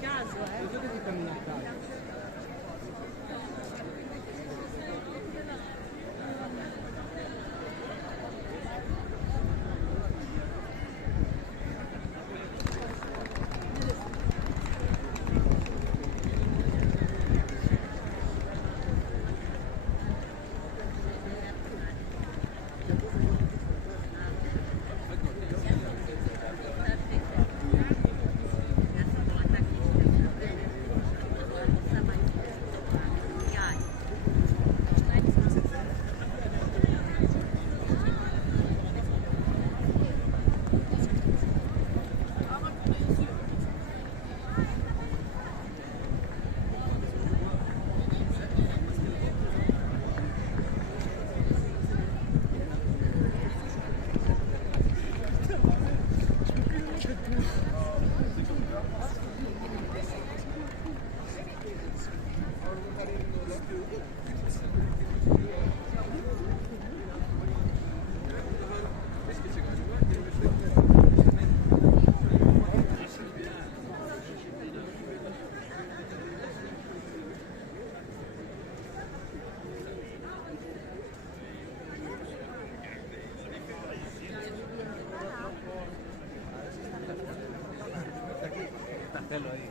caso, Io so che ti cammini a casa. Cartello ahí.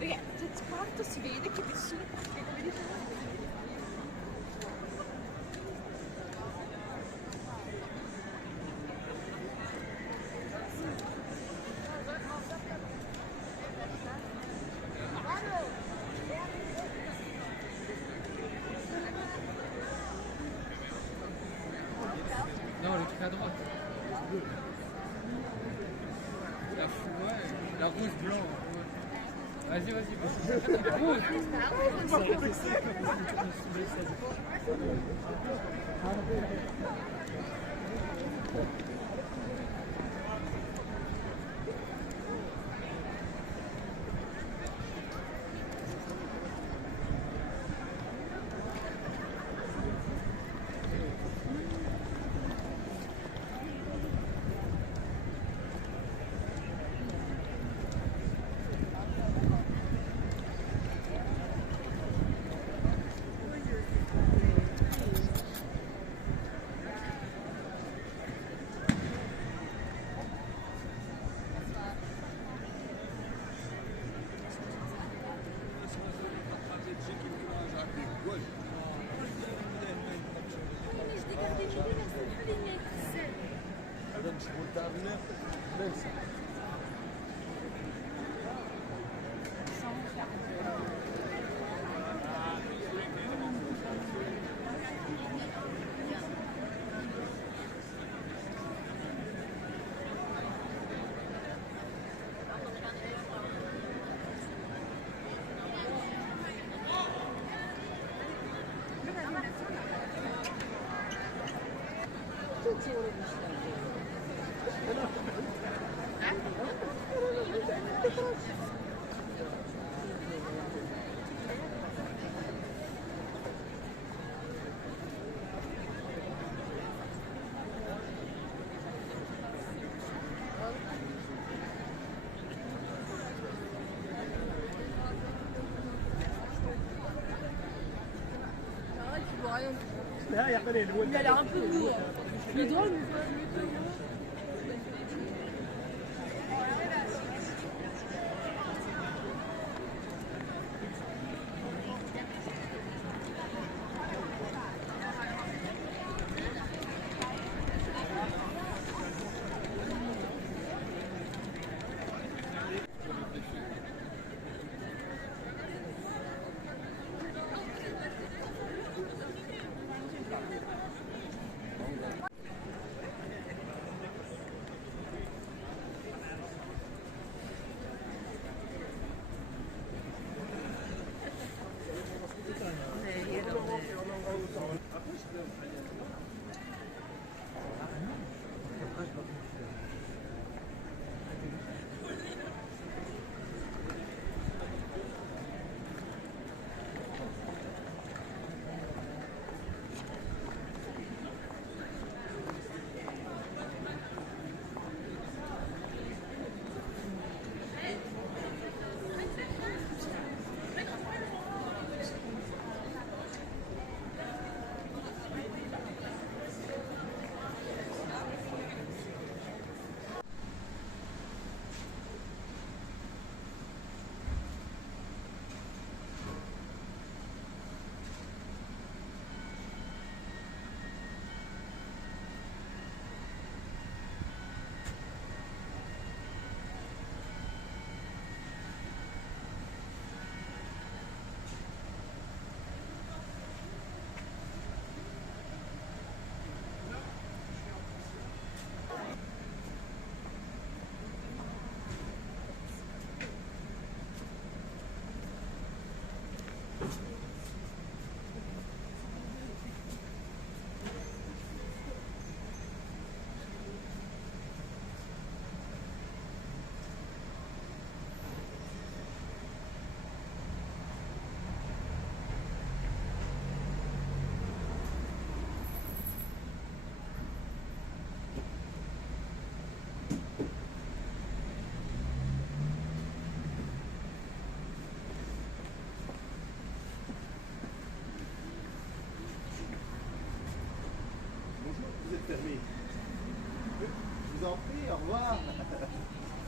Perché quarto si vede che nessuno Non, le truc à droite. La fou, ouais. La rouge, blanc. Ouais. Vas-y, vas-y. Rouge. Mais elle a un peu de goût. Le drôle,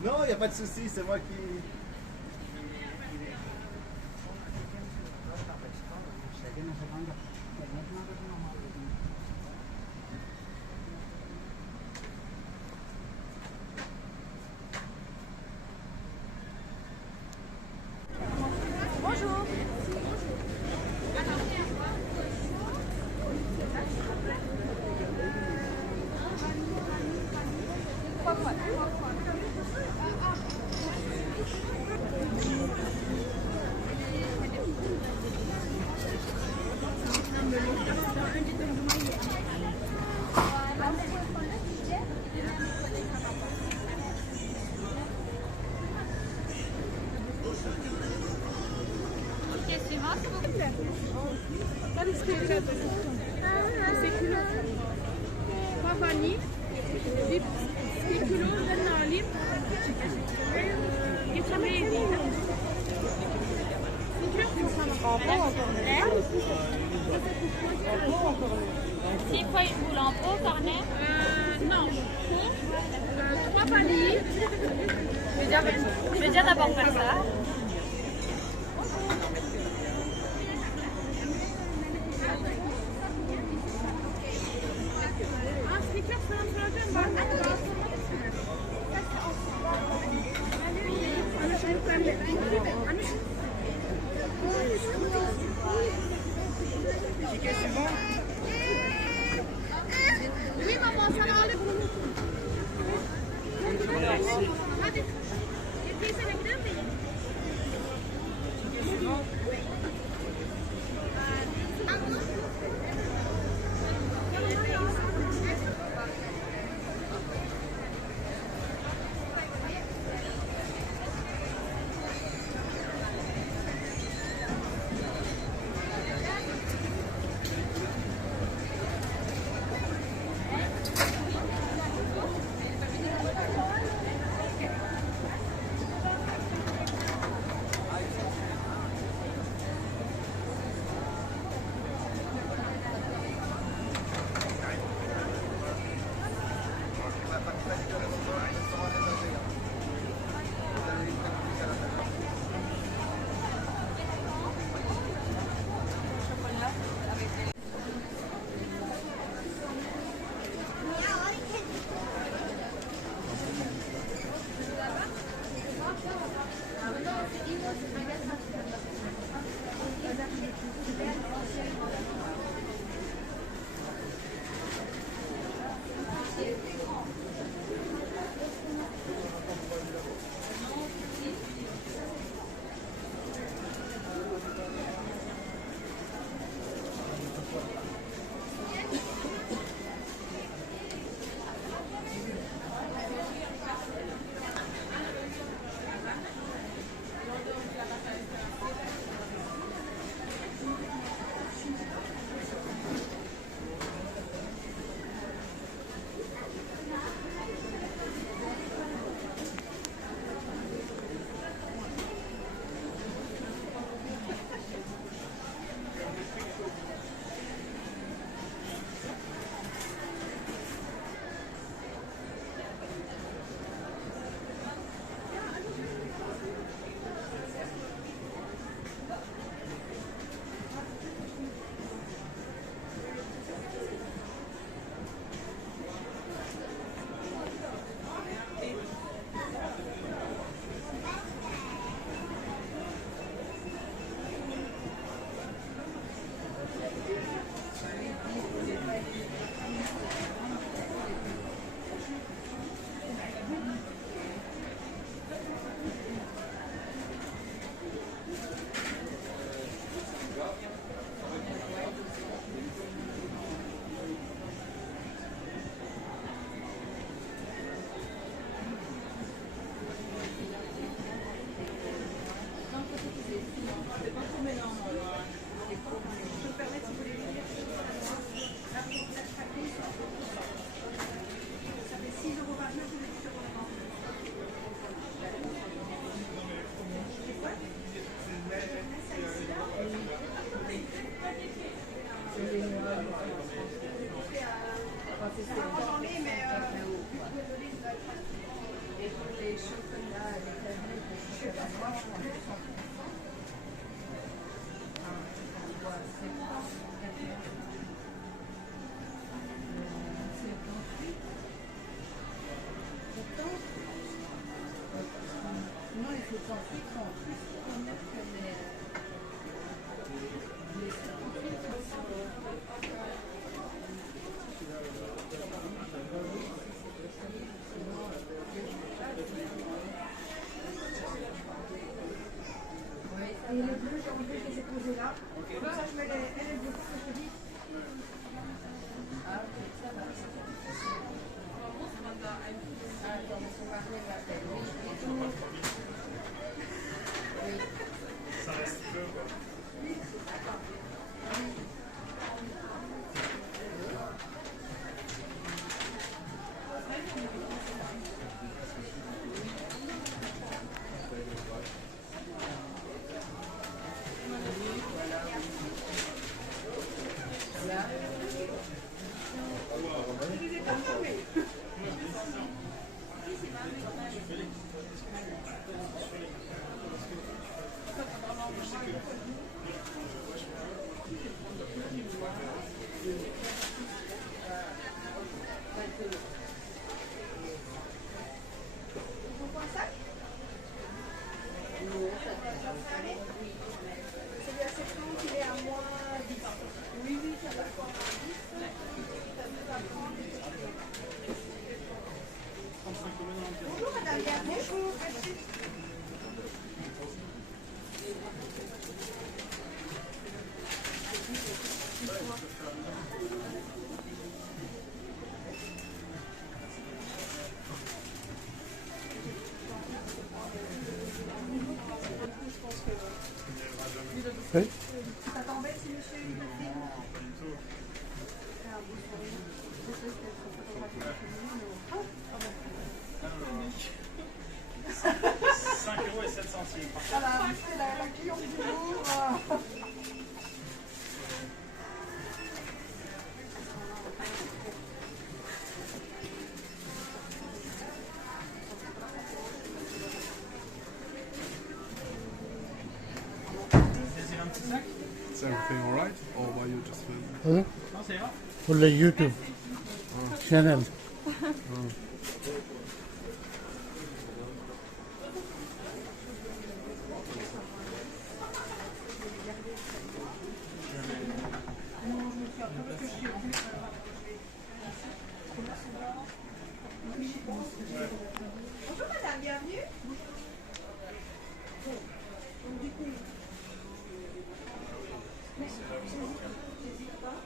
Non, il n'y a pas de souci, c'est moi qui... Bonjour. Vanilj, bir kilo üzerine alayım. Geçemeyi değil. C'est quoi une boule en pot, cornet? Non, pot, 3 vanilles. Je vais déjà d'abord faire ça. Snickers falan soracağım. Var mı? Anne şunu ben de. Anne şunu. Oui maman, sana alayım. Hadi. Teyzene gider miyim? Et le bleu, j'ai envie de les poser là. Comme ça, je mets les bleus pour que je te dise. Ça reste peu, quoi. Celui à 70, il est à moins 10. Oui, oui, ça va pas moins 10. Bonjour madame, bonjour, merci. Oui. Ça t'embête si monsieur il te filme? Ah, bon, je sais qu'être photographe de 5 € et 7 centimes. voilà, c'est la cliente du jour. Désire un petit sac? Is everything alright? Or were you just filming? Non, c'est ira. pour le YouTube channel. Bonjour madame, bienvenue. Donc du coup, n'hésite pas.